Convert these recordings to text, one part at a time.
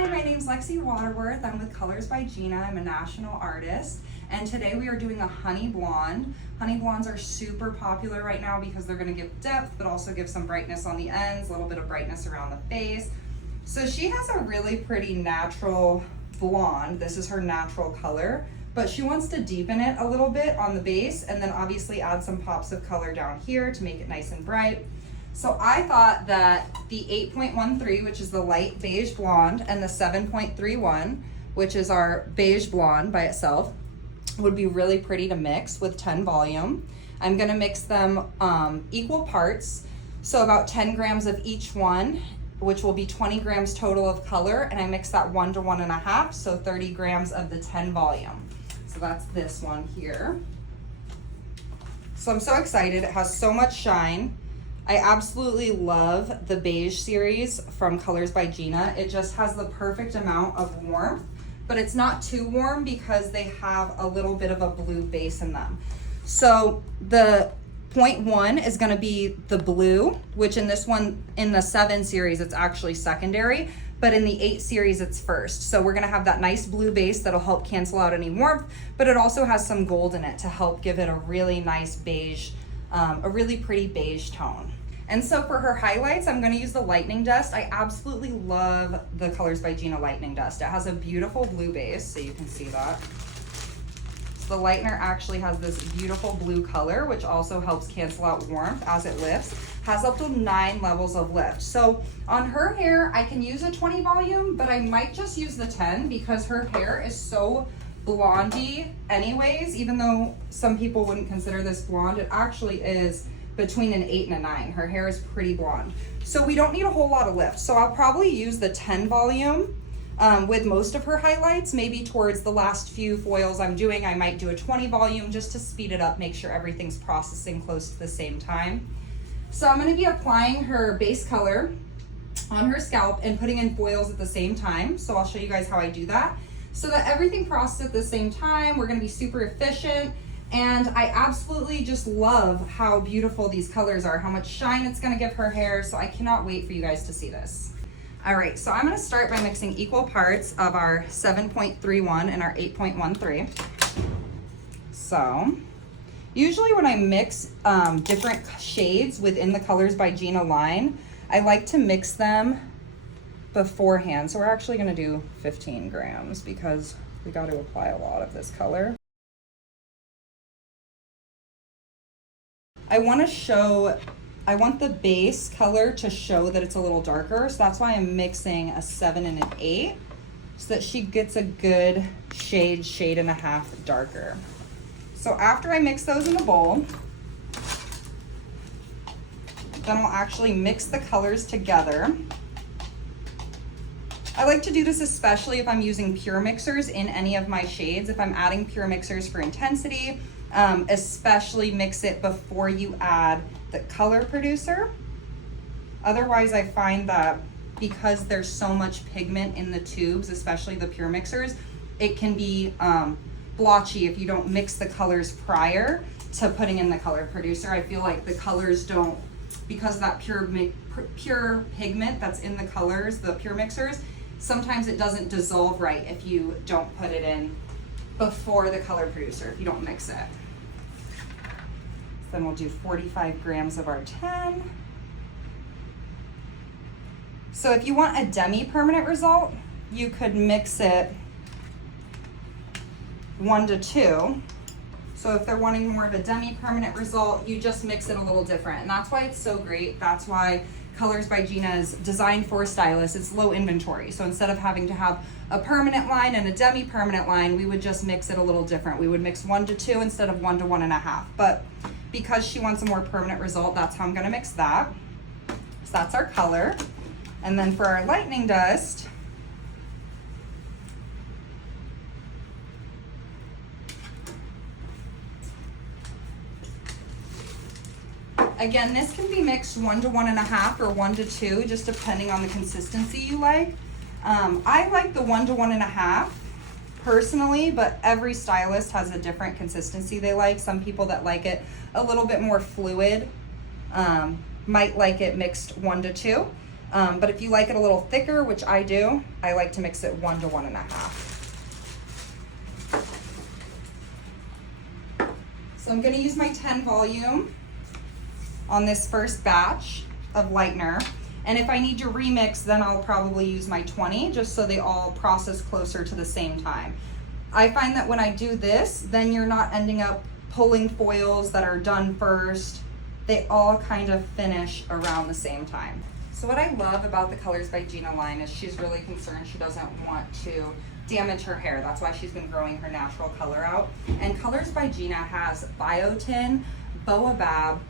Hi, my name's Lexii Orth. I'm with Colors by Gina. I'm a national artist. And today we are doing a honey blonde. Honey blondes are super popular right now because they're gonna give depth, but also give some brightness on the ends, a little bit of brightness around the face. So she has a really pretty natural blonde. This is her natural color, but she wants to deepen it a little bit on the base and then obviously add some pops of color down here to make it nice and bright. So I thought that the 8.13, which is the light beige blonde, and the 7.31, which is our beige blonde by itself, would be really pretty to mix with 10 volume. I'm gonna mix them equal parts, so about 10 grams of each one, which will be 20 grams total of color, and I mix that 1 to 1.5, so 30 grams of the 10 volume. So that's this one here. So I'm so excited, it has so much shine. I absolutely love the beige series from Colors by Gina. It just has the perfect amount of warmth, but it's not too warm because they have a little bit of a blue base in them. So the 0.1 is gonna be the blue, which in this one, in the 7 series, it's actually secondary, but in the 8 series, it's first. So we're gonna have that nice blue base that'll help cancel out any warmth, but it also has some gold in it to help give it a really nice beige, a really pretty beige tone. And so for her highlights, I'm gonna use the Lightening dust. I absolutely love the Colors by Gina Lightening dust. It has a beautiful blue base, so you can see that. So the lightener actually has this beautiful blue color, which also helps cancel out warmth as it lifts. Has up to 9 levels of lift. So on her hair, I can use a 20 volume, but I might just use the 10 because her hair is so blondie anyways, even though some people wouldn't consider this blonde, it actually is between an 8 and a 9. Her hair is pretty blonde. So we don't need a whole lot of lift. So I'll probably use the 10 volume with most of her highlights. Maybe towards the last few foils I'm doing, I might do a 20 volume just to speed it up, make sure everything's processing close to the same time. So I'm gonna be applying her base color on her scalp and putting in foils at the same time. So I'll show you guys how I do that. So that everything processes at the same time, we're gonna be super efficient. And I absolutely just love how beautiful these colors are, how much shine it's gonna give her hair. So I cannot wait for you guys to see this. All right, so I'm gonna start by mixing equal parts of our 7.31 and our 8.13. So usually when I mix different shades within the Colors by Gina line, I like to mix them beforehand. So we're actually gonna do 15 grams because we got to apply a lot of this color. I want the base color to show that it's a little darker, so that's why I'm mixing a 7 and an 8, so that she gets a good shade and a half darker. So after I mix those in the bowl, then I'll actually mix the colors together. I like to do this especially if I'm using pure mixers in any of my shades. If I'm adding pure mixers for intensity, especially mix it before you add the color producer. Otherwise, I find that because there's so much pigment in the tubes, especially the pure mixers, it can be blotchy if you don't mix the colors prior to putting in the color producer. I feel like the colors don't, because of that pure pigment that's in the colors, the pure mixers, sometimes it doesn't dissolve right if you don't put it in before the color producer, if you don't mix it. Then we'll do 45 grams of our 10. So if you want a demi-permanent result, you could mix it 1 to 2. So if they're wanting more of a demi-permanent result, you just mix it a little different. And that's why it's so great. That's why Colors by Gina is designed for stylists. It's low inventory. So instead of having to have a permanent line and a demi-permanent line, we would just mix it a little different. We would mix 1 to 2 instead of 1 to 1.5. But because she wants a more permanent result, that's how I'm gonna mix that. So that's our color. And then for our lightening dust, again, this can be mixed 1 to 1.5 or 1 to 2, just depending on the consistency you like. I like the 1 to 1.5 personally, but every stylist has a different consistency they like. Some people that like it a little bit more fluid might like it mixed 1 to 2. But if you like it a little thicker, which I do, I like to mix it 1 to 1.5. So I'm gonna use my 10 volume on this first batch of lightener. And if I need to remix, then I'll probably use my 20, just so they all process closer to the same time. I find that when I do this, then you're not ending up pulling foils that are done first. They all kind of finish around the same time. So what I love about the Colors by Gina line is she's really concerned she doesn't want to damage her hair. That's why she's been growing her natural color out. And Colors by Gina has biotin, baobab,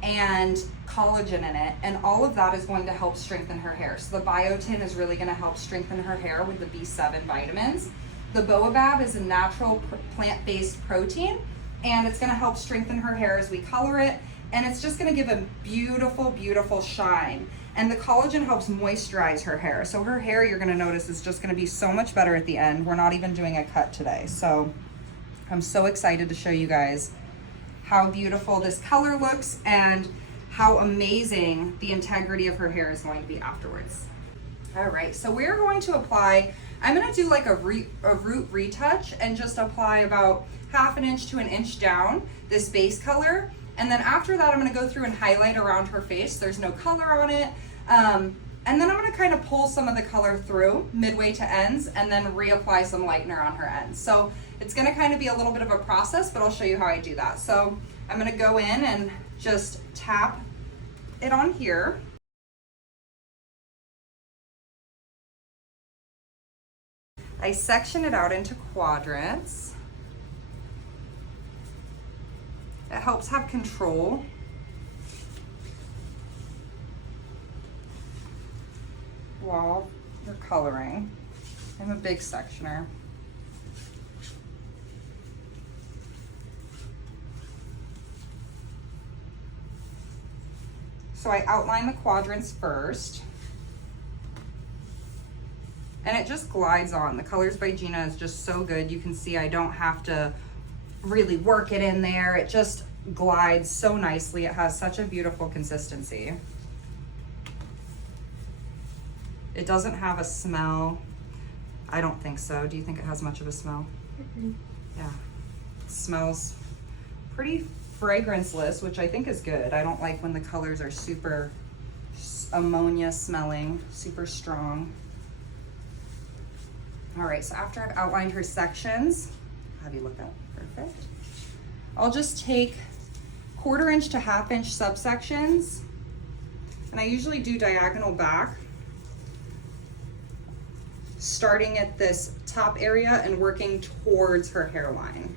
and collagen in it, and all of that is going to help strengthen her hair. So the biotin is really going to help strengthen her hair with the B7 vitamins. The baobab is a natural plant-based protein, and it's going to help strengthen her hair as we color it, and it's just going to give a beautiful, beautiful shine. And the collagen helps moisturize her hair. So her hair, you're going to notice, is just going to be so much better at the end. We're not even doing a cut today. So I'm so excited to show you guys how beautiful this color looks and how amazing the integrity of her hair is going to be afterwards. All right, so we're going to apply, I'm gonna do like a root retouch and just apply about 1/2 inch to 1 inch down this base color. And then after that, I'm gonna go through and highlight around her face. There's no color on it. And then I'm gonna kind of pull some of the color through midway to ends and then reapply some lightener on her ends. So it's gonna kind of be a little bit of a process, but I'll show you how I do that. So I'm gonna go in and just tap it on here. I section it out into quadrants. It helps have control. While you're coloring. I'm a big sectioner. So I outline the quadrants first. And it just glides on. The Colors by Gina is just so good. You can see I don't have to really work it in there. It just glides so nicely. It has such a beautiful consistency. It doesn't have a smell. I don't think so. Do you think it has much of a smell? Mm-hmm. Yeah. It smells pretty fragranceless, which I think is good. I don't like when the colors are super ammonia smelling, super strong. All right, so after I've outlined her sections, how do you look at? Perfect. I'll just take 1/4 inch to 1/2 inch subsections, and I usually do diagonal back, starting at this top area and working towards her hairline.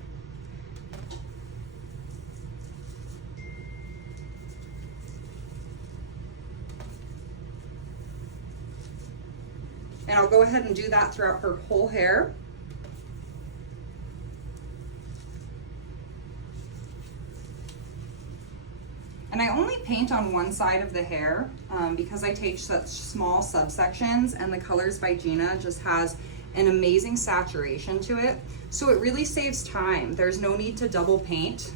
And I'll go ahead and do that throughout her whole hair. And I only paint on one side of the hair because I take such small subsections, and the Colors by Gina just has an amazing saturation to it. So it really saves time. There's no need to double paint.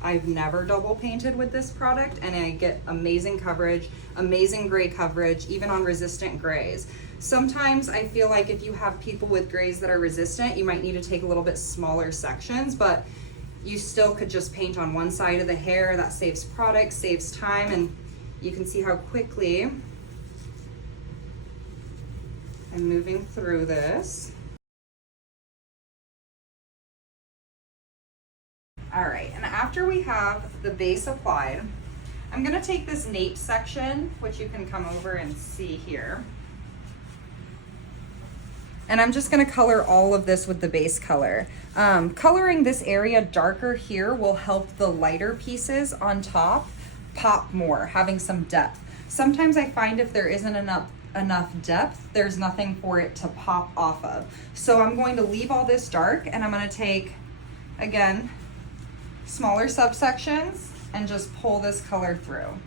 I've never double painted with this product, and I get amazing coverage, amazing gray coverage, even on resistant grays. Sometimes I feel like if you have people with grays that are resistant, you might need to take a little bit smaller sections, but you still could just paint on one side of the hair. That saves product, saves time, and you can see how quickly I'm moving through this. All right, and after we have the base applied, I'm gonna take this nape section, which you can come over and see here. And I'm just gonna color all of this with the base color. Coloring this area darker here will help the lighter pieces on top pop more, having some depth. Sometimes I find if there isn't enough depth, there's nothing for it to pop off of. So I'm going to leave all this dark, and I'm gonna take, again, smaller subsections and just pull this color through.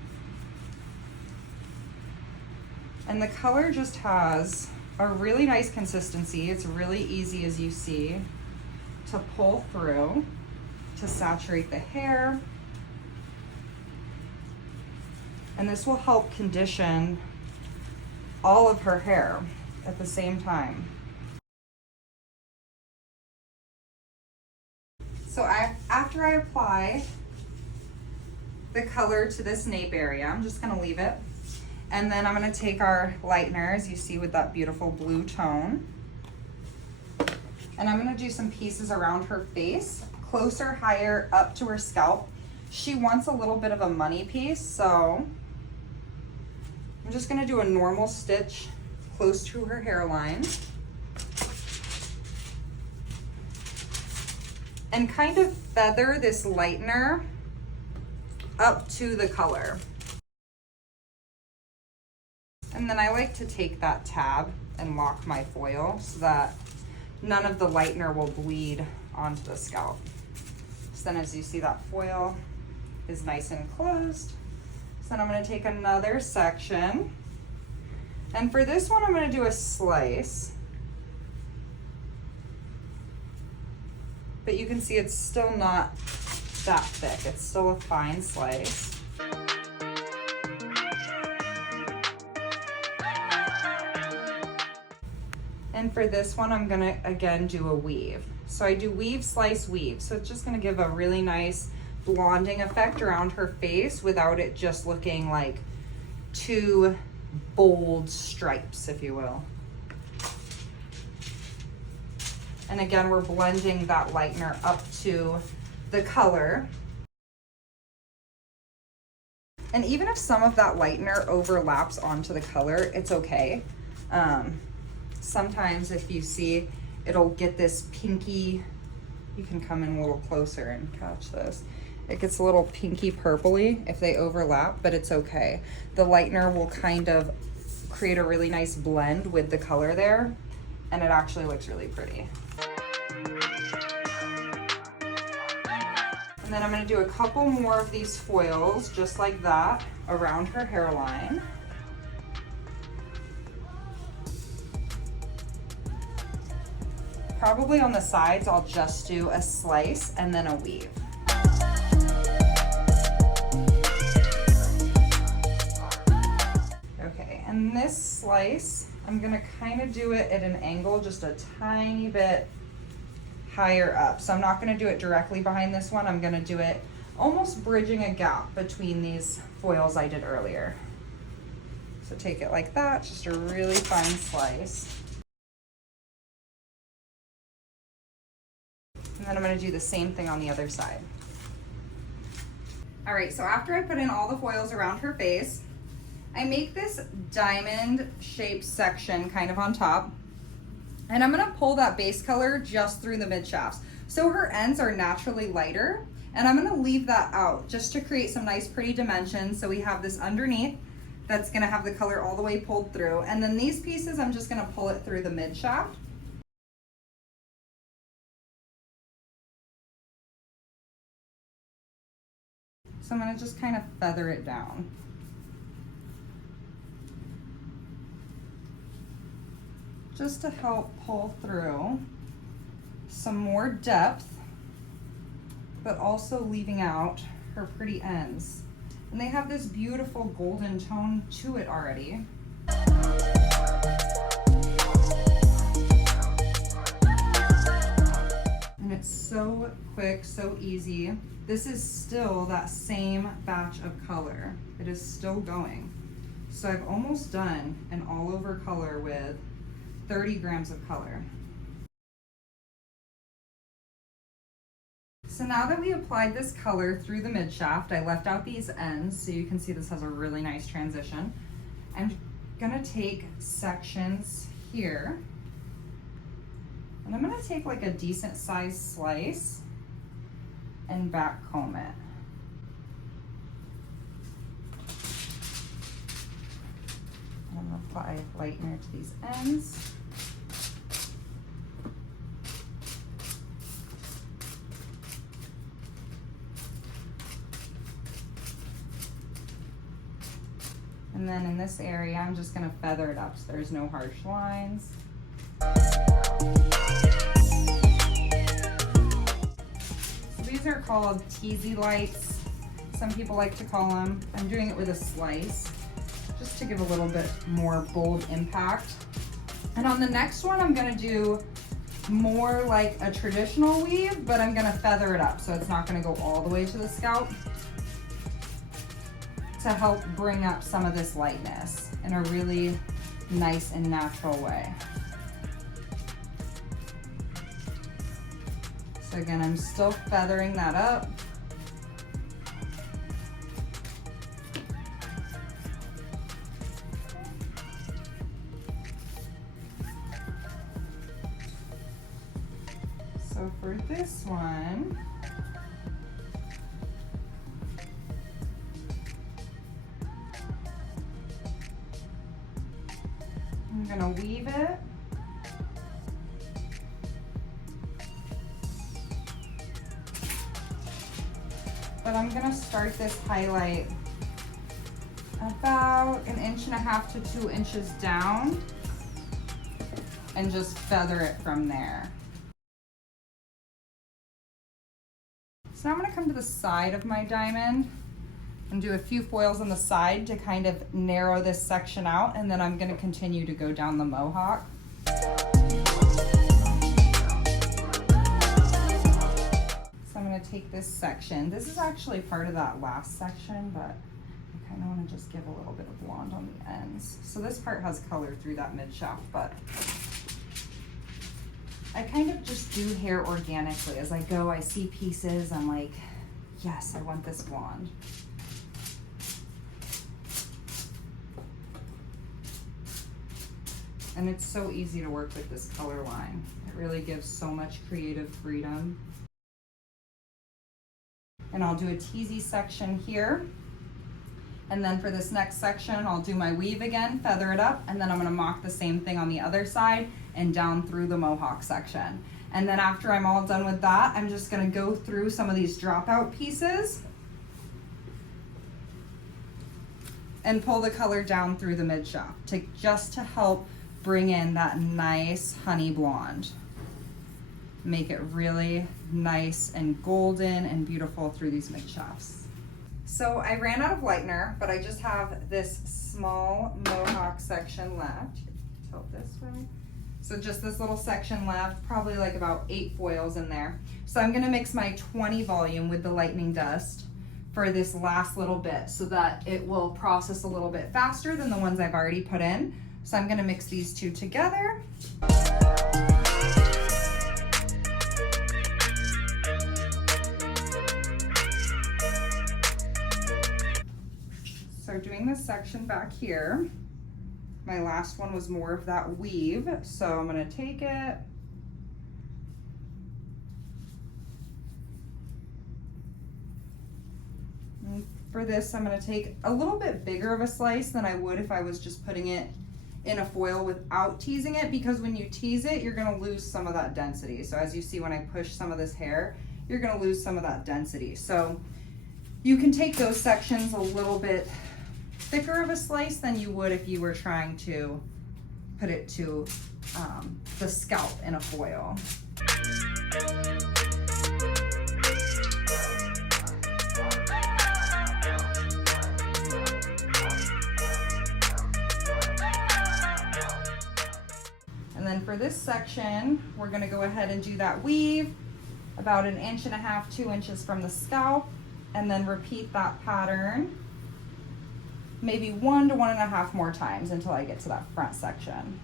And the color just has a really nice consistency. It's really easy, as you see, to pull through to saturate the hair. And this will help condition all of her hair at the same time. So after I apply the color to this nape area, I'm just gonna leave it. And then I'm gonna take our lightener, as you see with that beautiful blue tone. And I'm gonna do some pieces around her face, closer, higher, up to her scalp. She wants a little bit of a money piece, so I'm just gonna do a normal stitch close to her hairline. And kind of feather this lightener up to the color. And then I like to take that tab and lock my foil so that none of the lightener will bleed onto the scalp. So then as you see, that foil is nice and closed. So then I'm gonna take another section. And for this one, I'm gonna do a slice. But you can see it's still not that thick. It's still a fine slice. And for this one, I'm gonna, again, do a weave. So I do weave, slice, weave. So it's just gonna give a really nice blonding effect around her face without it just looking like two bold stripes, if you will. And again, we're blending that lightener up to the color. And even if some of that lightener overlaps onto the color, it's okay. Sometimes if you see, it'll get this pinky, you can come in a little closer and catch this. It gets a little pinky purpley if they overlap, but it's okay. The lightener will kind of create a really nice blend with the color there, and it actually looks really pretty. And then I'm gonna do a couple more of these foils, just like that, around her hairline. Probably on the sides, I'll just do a slice and then a weave. Okay, and this slice, I'm gonna kind of do it at an angle, just a tiny bit higher up. So I'm not gonna do it directly behind this one. I'm gonna do it almost bridging a gap between these foils I did earlier. So take it like that, just a really fine slice. And then I'm gonna do the same thing on the other side. All right, so after I put in all the foils around her face, I make this diamond shaped section kind of on top. And I'm gonna pull that base color just through the mid shafts. So her ends are naturally lighter, and I'm gonna leave that out just to create some nice pretty dimensions. So we have this underneath that's gonna have the color all the way pulled through. And then these pieces, I'm just gonna pull it through the mid shaft. So I'm gonna just kind of feather it down. Just to help pull through some more depth, but also leaving out her pretty ends. And they have this beautiful golden tone to it already. And it's so quick, so easy. This is still that same batch of color. It is still going. So I've almost done an all over color with 30 grams of color. So now that we applied this color through the mid shaft, I left out these ends so you can see this has a really nice transition. I'm gonna take sections here, and I'm gonna take like a decent sized slice and back comb it. I'm gonna apply lightener to these ends. And then in this area, I'm just gonna feather it up so there's no harsh lines. So these are called teasy lights. Some people like to call them. I'm doing it with a slice. just to give a little bit more bold impact. And on the next one, I'm gonna do more like a traditional weave, but I'm gonna feather it up so it's not gonna go all the way to the scalp, to help bring up some of this lightness in a really nice and natural way. So again, I'm still feathering that up. So for this one, I'm gonna weave it. But I'm gonna start this highlight about 1.5 to 2 inches down and just feather it from there. So now I'm gonna come to the side of my diamond and do a few foils on the side to kind of narrow this section out, and then I'm gonna continue to go down the mohawk. So I'm gonna take this section. This is actually part of that last section, but I kind of wanna just give a little bit of blonde on the ends. So this part has color through that mid shaft, but I kind of just do hair organically. As I go, I see pieces, I'm like, yes, I want this blonde. And it's so easy to work with this color line. It really gives so much creative freedom. And I'll do a teasy section here. And then for this next section, I'll do my weave again, feather it up, and then I'm gonna mock the same thing on the other side and down through the mohawk section. And then after I'm all done with that, I'm just gonna go through some of these dropout pieces and pull the color down through the mid shaft just to help bring in that nice honey blonde. Make it really nice and golden and beautiful through these mid shafts. So I ran out of lightener, but I just have this small mohawk section left. Tilt this way. So just this little section left, probably like about 8 foils in there. So I'm gonna mix my 20 volume with the lightning dust for this last little bit so that it will process a little bit faster than the ones I've already put in. So I'm gonna mix these two together. So doing this section back here, my last one was more of that weave. So I'm gonna take it, and for this, I'm gonna take a little bit bigger of a slice than I would if I was just putting it in a foil without teasing it, because when you tease it, you're gonna lose some of that density. So as you see, when I push some of this hair, you're gonna lose some of that density. So you can take those sections a little bit thicker of a slice than you would if you were trying to put it to the scalp in a foil. And then for this section, we're gonna go ahead and do that weave about 1.5 to 2 inches from the scalp, and then repeat that pattern maybe 1 to 1.5 more times until I get to that front section.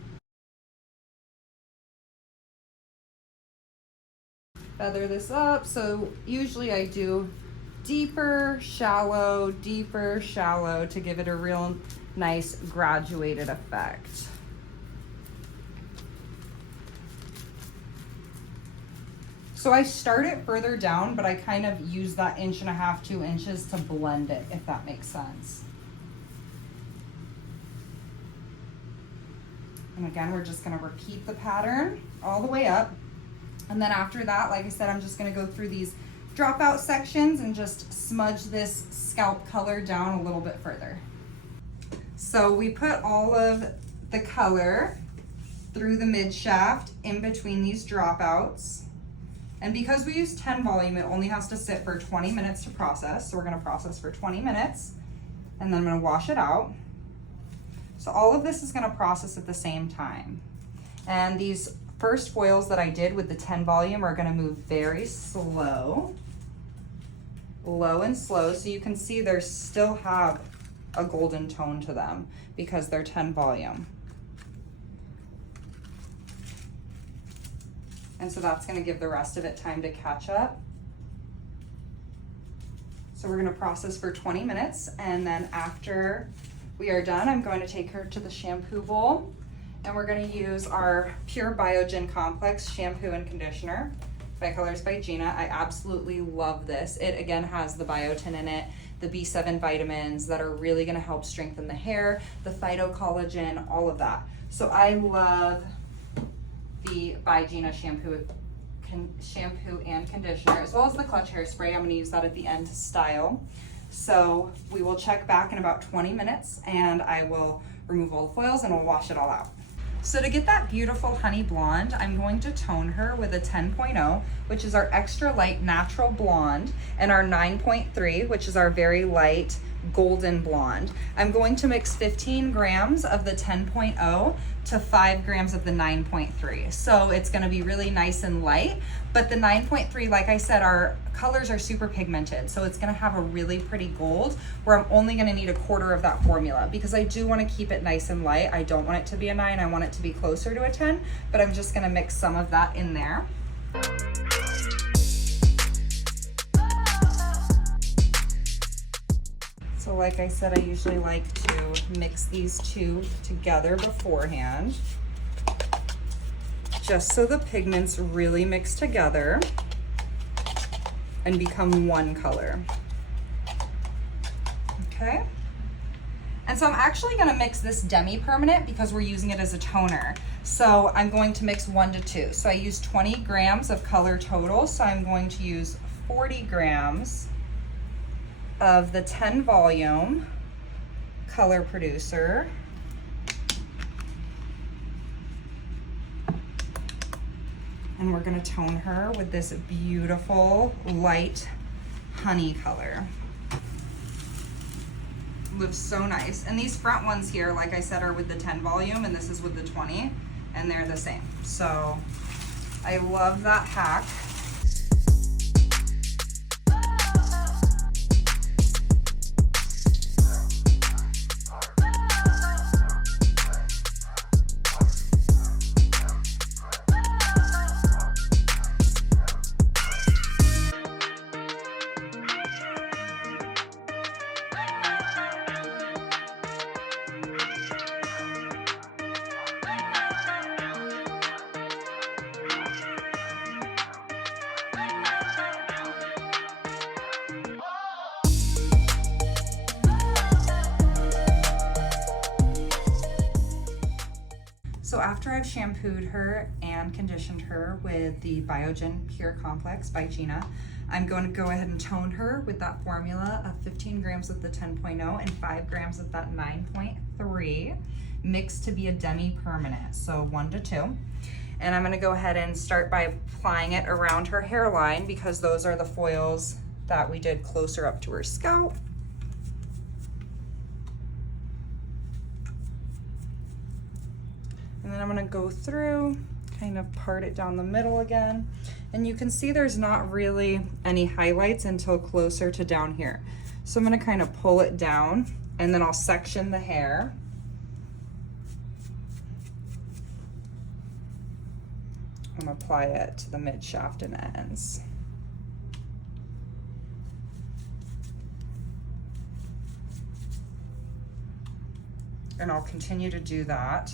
Feather this up. So usually I do deeper, shallow to give it a real nice graduated effect. So I start it further down, but I kind of use that 1.5 to 2 inches to blend it, if that makes sense. And again, we're just gonna repeat the pattern all the way up. And then after that, like I said, I'm just gonna go through these dropout sections and just smudge this scalp color down a little bit further. So we put all of the color through the mid shaft in between these dropouts. And because we use 10 volume, it only has to sit for 20 minutes to process. So we're gonna process for 20 minutes, and then I'm gonna wash it out. So all of this is gonna process at the same time. And these first foils that I did with the 10 volume are gonna move very slow, low and slow. So you can see they still have a golden tone to them because they're 10 volume. And so that's gonna give the rest of it time to catch up. So we're gonna process for 20 minutes, and then after we are done, I'm going to take her to the shampoo bowl, and we're gonna use our Pure Biogen Complex shampoo and conditioner by Colors by Gina. I absolutely love this. It again has the biotin in it, the B7 vitamins that are really gonna help strengthen the hair, the phytocollagen, all of that. So I love the by Gina shampoo and conditioner, as well as the clutch hairspray. I'm gonna use that at the end to style. So we will check back in about 20 minutes, and I will remove all the foils and we'll wash it all out. So to get that beautiful honey blonde, I'm going to tone her with a 10.0, which is our extra light natural blonde, and our 9.3, which is our very light golden blonde. I'm going to mix 15 grams of the 10.0 to 5 grams of the 9.3. So it's gonna be really nice and light, but the 9.3, like I said, our colors are super pigmented. So it's gonna have a really pretty gold, where I'm only gonna need a quarter of that formula because I do wanna keep it nice and light. I don't want it to be a 9, I want it to be closer to a 10, but I'm just gonna mix some of that in there. So like I said, I usually like to mix these two together beforehand, just so the pigments really mix together and become one color. Okay. And so I'm actually gonna mix this demi-permanent because we're using it as a toner. So I'm going to mix 1 to 2. So I use 20 grams of color total. So I'm going to use 40 grams of the 10 volume color producer. And we're gonna tone her with this beautiful light honey color. Looks so nice. And these front ones here, like I said, are with the 10 volume, and this is with the 20, and they're the same. So I love that hack. So after I've shampooed her and conditioned her with the Biogen Pure Complex by Gina, I'm going to go ahead and tone her with that formula of 15 grams of the 10.0 and 5 grams of that 9.3 mixed to be a demi-permanent, so 1 to 2. And I'm going to go ahead and start by applying it around her hairline because those are the foils that we did closer up to her scalp. And then I'm gonna go through, kind of part it down the middle again. And you can see there's not really any highlights until closer to down here. So I'm gonna kind of pull it down, and then I'll section the hair. And apply it to the mid shaft and ends. And I'll continue to do that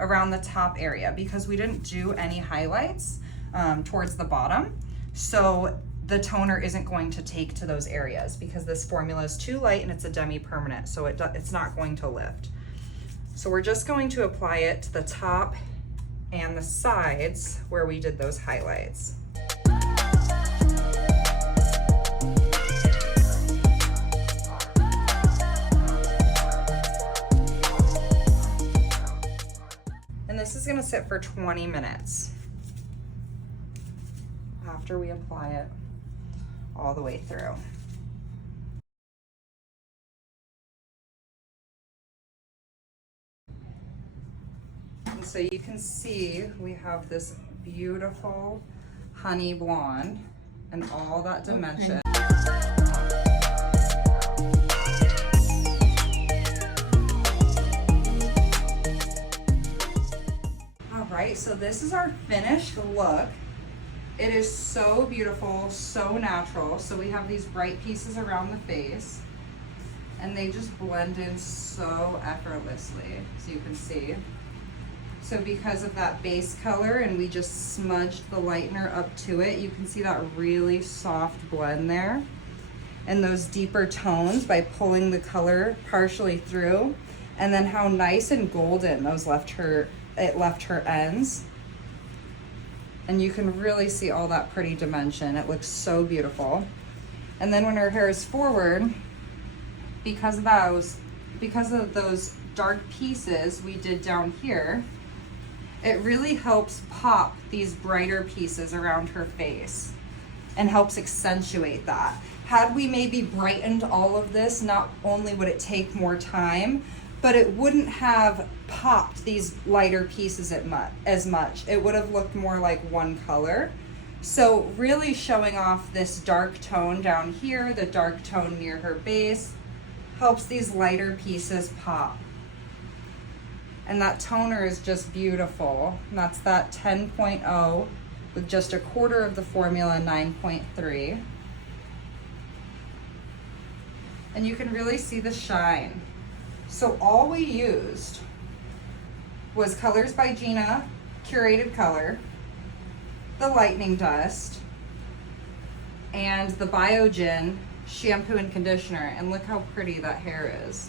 around the top area because we didn't do any highlights towards the bottom. So the toner isn't going to take to those areas because this formula is too light and it's a demi-permanent, so it's not going to lift. So we're just going to apply it to the top and the sides where we did those highlights. And this is gonna sit for 20 minutes after we apply it all the way through. So you can see we have this beautiful honey blonde and all that dimension. All right, so this is our finished look. It is so beautiful, so natural. So we have these bright pieces around the face and they just blend in so effortlessly, as you can see. So because of that base color and we just smudged the lightener up to it, you can see that really soft blend there. And those deeper tones by pulling the color partially through. And then how nice and golden those left her ends. And you can really see all that pretty dimension. It looks so beautiful. And then when her hair is forward, because of those dark pieces we did down here, it really helps pop these brighter pieces around her face and helps accentuate that. Had we maybe brightened all of this, not only would it take more time, but it wouldn't have popped these lighter pieces as much. It would have looked more like one color. So really showing off this dark tone down here, the dark tone near her base, helps these lighter pieces pop. And that toner is just beautiful. And that's that 10.0 with just a quarter of the formula, 9.3. And you can really see the shine. So all we used was Colors by Gina, Curated Color, the Lightening Dust, and the Biogen shampoo and conditioner. And look how pretty that hair is.